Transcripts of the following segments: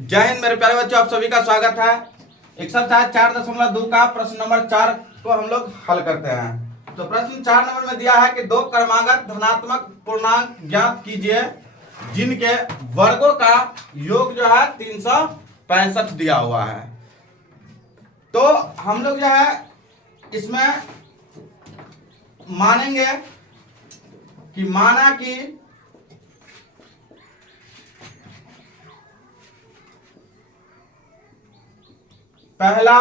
जय हिंद मेरे प्यारे बच्चों, आप सभी का स्वागत है। एक्सरसाइज 4.2 का प्रश्न नंबर 4 को हम लोग हल करते हैं। तो प्रश्न 4 नंबर में दिया है कि दो क्रमागत धनात्मक पूर्णांक ज्ञात कीजिए जिनके वर्गों का योग जो है 365 दिया हुआ है। तो हम लोग जो है इसमें मानेंगे कि माना कि पहला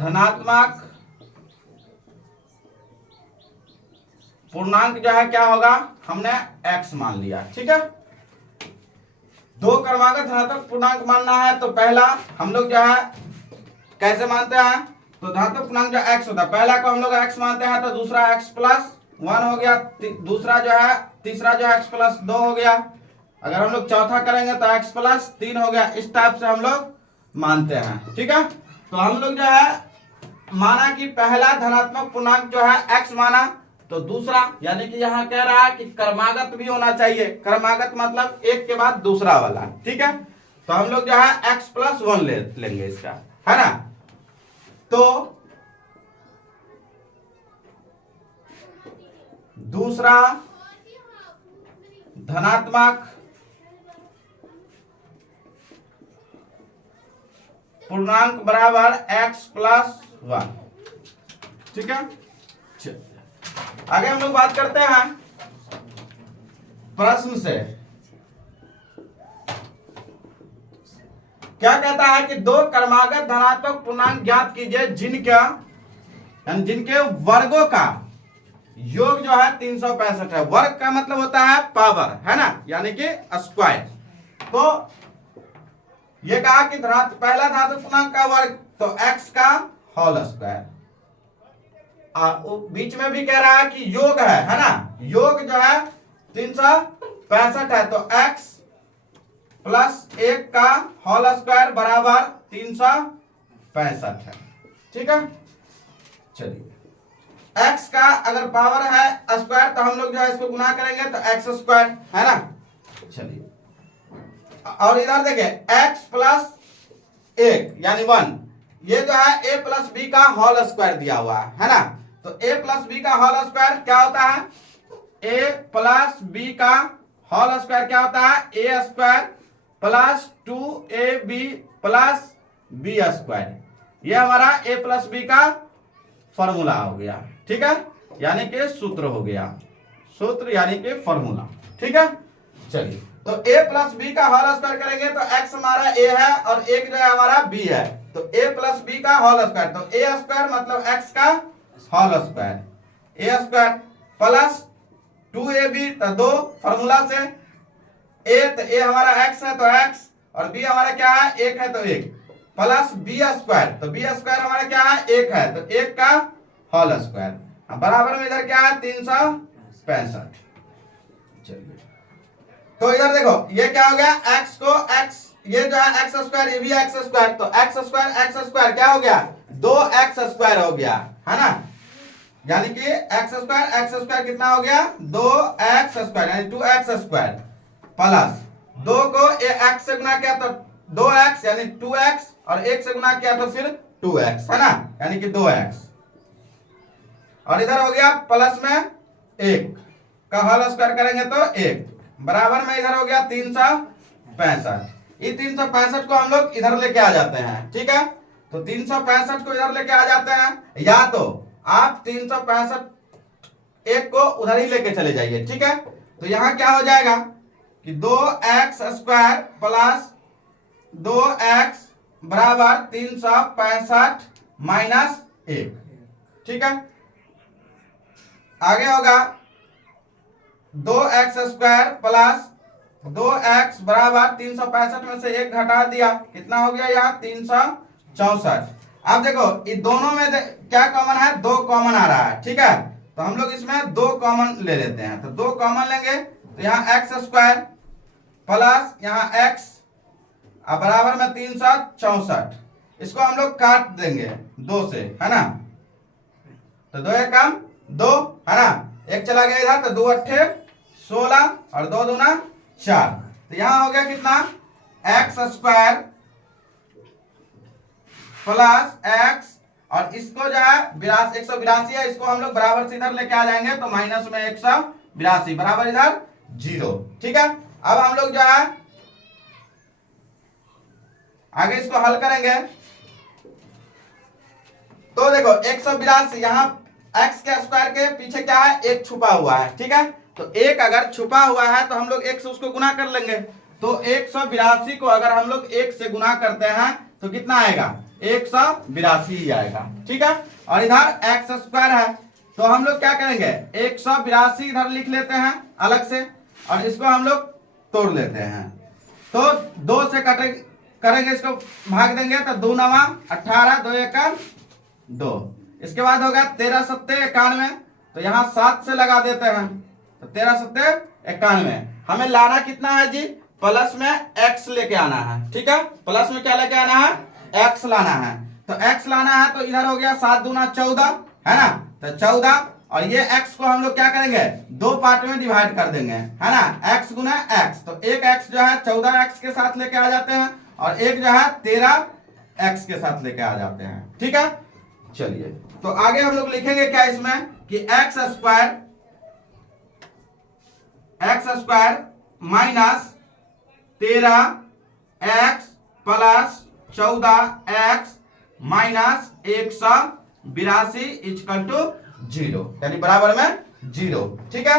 धनात्मक पूर्णांक जो है क्या होगा, हमने x मान लिया। ठीक है, दो क्रमागत धनात्मक पूर्णांक मानना है तो पहला हम लोग जो है कैसे मानते हैं, तो धनात्मक पूर्णांक जो x होता है पहला को हम लोग x मानते हैं तो दूसरा x+1 हो गया, दूसरा जो है तीसरा जो है x+2 हो गया। अगर हम लोग चौथा करेंगे तो x+3 हो गया। इस टाइप से हम लोग मानते हैं। ठीक है, तो हम लोग जो है माना कि पहला धनात्मक पूर्णांक जो है x माना, तो दूसरा यानी कि यहाँ कह रहा है कि क्रमागत भी होना चाहिए। क्रमागत मतलब एक के बाद दूसरा वाला। ठीक है, तो हम लोग जो है x+1 लेंगे इसका, है ना। तो दूसरा धनात्मक पूर्णांक बराबर x+1। ठीक है, आगे हम लोग बात करते हैं प्रश्न से। क्या कहता है कि दो क्रमागत धनात्मक पूर्णांक ज्ञात कीजिए जिनके वर्गों का योग जो है 365 है। वर्ग का मतलब होता है पावर, है ना, यानी कि स्क्वायर। तो ये कहा कि पहला धातु पूर्णांक का वर्ग तो x का होल स्क्वायर। बीच में भी कह रहा है कि योग है ना, योग जो है 365 है तो x+1 का होल स्क्वायर बराबर 365 है। ठीक है, चलिए x का अगर पावर है स्क्वायर तो हम लोग जो है इसको गुना करेंगे तो x², है ना। चलिए, और इधर देखिए x+1 यानी 1, ये जो है a+b का होल स्क्वायर दिया हुआ है ना। तो a+b का होल स्क्वायर क्या होता है, a+b का होल स्क्वायर क्या होता है, a² + 2ab + b²। ये हमारा a+b का फॉर्मूला हो गया। ठीक है, यानी कि सूत्र हो गया, सूत्र यानी कि फॉर्मूला। ठीक है, चलिए तो a+b का होल स्क्वायर करेंगे तो x हमारा a है और एक जो है हमारा b है, तो a+b का होल स्क्वायर तो a² मतलब x का होल स्क्वायर, a² + 2ab तो 2 फॉर्मूला से a तो a हमारा x है तो x और b हमारा क्या है 1 है तो 1 प्लस b² तो b² हमारा क्या है 1 है तो 1 का होल स्क्वायर बराबर में इधर क्या है 365। चलिए, तो इधर देखो ये क्या हो गया, x को x, ये जो है x², ये भी x², तो x² क्या हो गया 2x² हो गया, है ना। यानी कि x² कितना हो गया 2x² यानी 2x² प्लस 2 को x से गुना किया तो 2x यानी 2x और 1 से गुना किया तो फिर 2x, है ना, यानी कि 2x। और इधर हो गया प्लस में 1 का होल स्क्वायर करेंगे तो 1 बराबर में इधर हो गया 365। ये 365 को हम लोग इधर लेके आ जाते हैं। ठीक है, तो 365 को इधर लेके आ जाते हैं, या तो आप 365 एक को उधर ही लेके चले जाइए। ठीक है, तो यहां क्या हो जाएगा कि 2x² प्लस 2x बराबर 365 माइनस 1। ठीक है, आगे होगा 2x² प्लस 2x बराबर 365 में से 1 घटा दिया, कितना हो गया यहाँ 364। अब देखो ये दोनों में क्या कॉमन है, 2 कॉमन आ रहा है। ठीक है, तो हम लोग इसमें 2 कॉमन ले लेते हैं, तो 2 कॉमन लेंगे तो यहाँ x² प्लस यहाँ x बराबर में 364, इसको हम लोग काट देंगे 2 से, है ना, तो 2 कम 2, है ना, 1 चला गया इधर तो 2 8 16 और 2 दूना 4। तो यहां हो गया कितना, एक्स स्क्वायर प्लस एक्स, और इसको जो है 182 है, इसको हम लोग बराबर से इधर लेके आ जाएंगे तो माइनस में 182 बराबर इधर 0। ठीक है, अब हम लोग जो है आगे इसको हल करेंगे। तो देखो 182, यहां x के स्क्वायर के पीछे क्या है, एक छुपा हुआ है। ठीक है, तो एक अगर छुपा हुआ है तो हम लोग एक से उसको गुना कर लेंगे। तो 182 को अगर हम लोग एक से गुना करते हैं तो कितना आएगा, 182 ही आएगा। ठीक है, और इधर एक्स स्क्वायर है तो हम लोग क्या करेंगे, 182 इधर लिख लेते हैं अलग से, और इसको हम लोग तोड़ लेते हैं। तो 2 से करेंगे, इसको भाग देंगे तो 2 9 18, 2 1 2। इसके बाद होगा 13 7 91, तो यहाँ 7 से लगा देते हैं तो 13 7 91। हमें लाना कितना है जी, प्लस में x लेके आना है। ठीक है, प्लस में क्या लेके आना है, x लाना है। तो x लाना है तो इधर हो गया 7 दूना 14, है ना, तो 14, और ये x को हम लोग क्या करेंगे, 2 पार्ट में डिवाइड कर देंगे, है ना, x गुना x। तो एक x जो है 14x के साथ लेके आ जाते हैं, और एक जो है 13x के साथ लेके आ जाते हैं। ठीक है, चलिए तो आगे हम लोग लिखेंगे क्या इसमें कि x square minus 13x plus 14x minus 182 equal to 0, यानी बराबर में 0। ठीक है,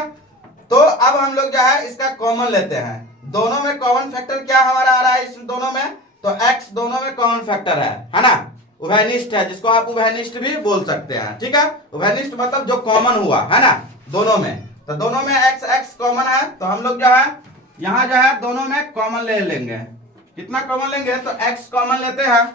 तो अब हम लोग जो है इसका कॉमन लेते हैं। दोनों में कॉमन फैक्टर क्या हमारा आ रहा है इस दोनों में, तो x दोनों में कॉमन फैक्टर है ना, उभयनिष्ठ है, जिसको आप उभयनिष्ठ भी बोल सकते हैं। ठीक है, उभयनिष्ठ मतलब जो कॉमन हुआ है ना दोनों में, तो दोनों में x x कॉमन है, तो हम लोग जो है यहाँ जो है दोनों में कॉमन ले लेंगे। कितना कॉमन लेंगे, तो x कॉमन लेते हैं,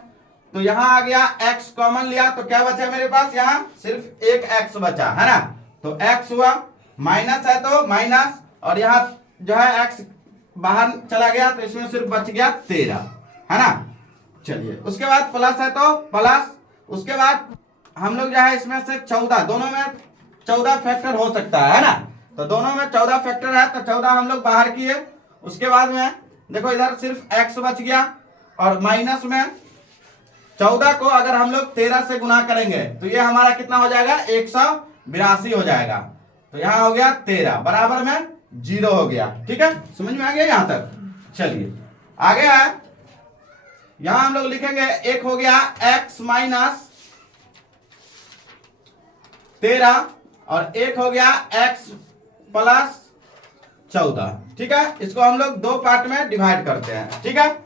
तो यहाँ आ गया x कॉमन लिया तो क्या बचा मेरे पास, यहाँ सिर्फ एक x बचा, है ना, तो x हुआ, माइनस है तो माइनस, और यहाँ जो है x बाहर चला गया तो इसमें सिर्फ बच गया 13, है ना। चलिए उसके बाद प्लस है तो प्लस, उसके बाद हम लोग जो है इसमें से 14, दोनों में 14 फैक्टर हो सकता है ना, तो दोनों में 14 फैक्टर है तो 14 हम लोग बाहर किए। उसके बाद में देखो इधर सिर्फ x बच गया, और माइनस में 14 को अगर हम लोग 13 से गुना करेंगे तो ये हमारा कितना हो जाएगा, 182 हो जाएगा। तो यहाँ हो गया 13 बराबर में 0 हो गया। ठीक है, समझ में आ गया यहां तक। चलिए आगे है, यहां हम लोग लिखेंगे एक हो गया x माइनस 13, और एक हो गया x प्लस 14। ठीक है, इसको हम लोग 2 पार्ट में डिवाइड करते हैं। ठीक है,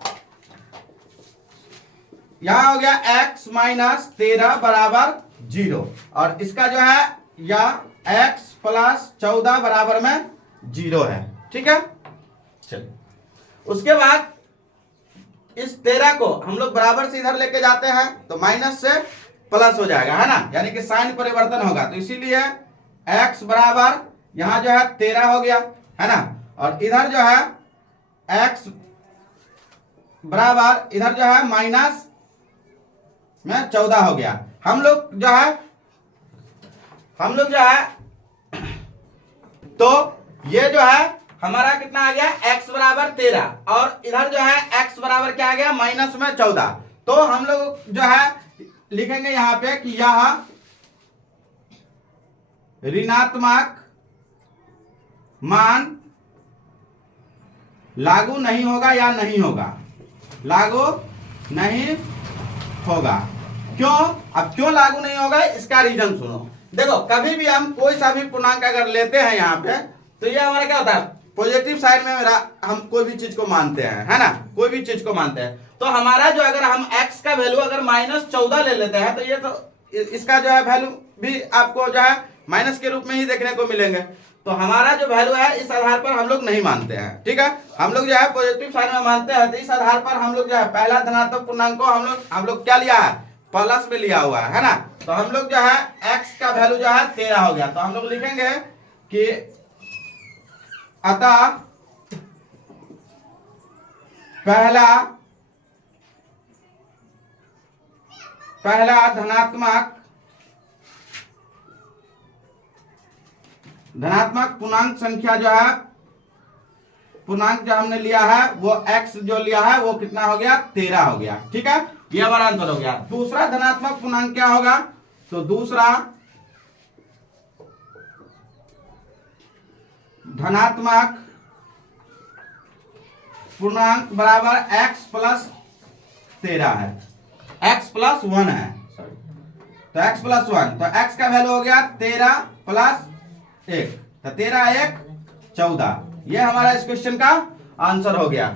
यहां हो गया x माइनस 13 बराबर 0, और इसका जो है या x प्लस 14 बराबर में 0 है। ठीक है, चलिए उसके बाद इस 13 को हम लोग बराबर से इधर लेके जाते हैं तो माइनस से प्लस हो जाएगा, है ना, यानी कि साइन परिवर्तन होगा, तो इसीलिए x बराबर यहां जो है 13 हो गया, है ना, और इधर जो है x बराबर इधर जो है माइनस में 14 हो गया। हम लोग जो है तो ये जो है हमारा कितना आ गया, x बराबर 13, और इधर जो है x बराबर क्या आ गया, माइनस में 14। तो हम लोग जो है लिखेंगे यहां पे कि यह ऋणात्मक मान लागू नहीं होगा या नहीं होगा, लागू नहीं होगा। क्यों, अब क्यों लागू नहीं होगा इसका रीजन सुनो। देखो कभी भी हम कोई सा भी पूर्णांक अगर लेते हैं यहाँ पे, तो ये हमारा क्या होता है, पॉजिटिव साइड में मेरा हम कोई भी चीज को मानते हैं, है ना, कोई भी चीज को मानते हैं। तो हमारा जो अगर हम x का वैल्यू अगर माइनस 14 ले लेते हैं तो ये तो इसका जो है वैल्यू भी आपको जो है माइनस के रूप में ही देखने को मिलेंगे। तो हमारा जो वैल्यू है इस आधार पर हम लोग नहीं मानते हैं। ठीक है, हम लोग जो है पॉजिटिव साइड में मानते हैं, तो इस आधार पर हम लोग जो है पहला धनात्मक पूर्णांक को हम लोग क्या लिया है, प्लस में लिया हुआ है ना। तो हम लोग जो है x का वैल्यू जो है 13 हो गया, तो हम लोग लिखेंगे कि अतः पहला धनात्मक पूर्णांक संख्या जो है पूर्णांक जो हमने लिया है वो x जो लिया है वो कितना हो गया 13 हो गया। ठीक है, ये हमारा आंसर हो गया। दूसरा धनात्मक पूर्णांक क्या होगा, तो दूसरा धनात्मक पूर्णांक बराबर x प्लस 13 है, x प्लस 1 है, सॉरी, तो x प्लस 1, तो x का वैल्यू हो गया 13 प्लस 1, तो 13 1 14, ये हमारा इस क्वेश्चन का आंसर हो गया।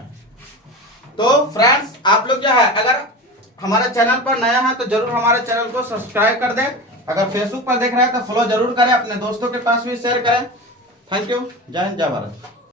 तो फ्रेंड्स आप लोग जो है अगर हमारे चैनल पर नया है तो जरूर हमारे चैनल को सब्सक्राइब कर दें, अगर फेसबुक पर देख रहे हैं तो फॉलो जरूर करें, अपने दोस्तों के पास भी शेयर करें। थैंक यू, जय हिंद, जय भारत।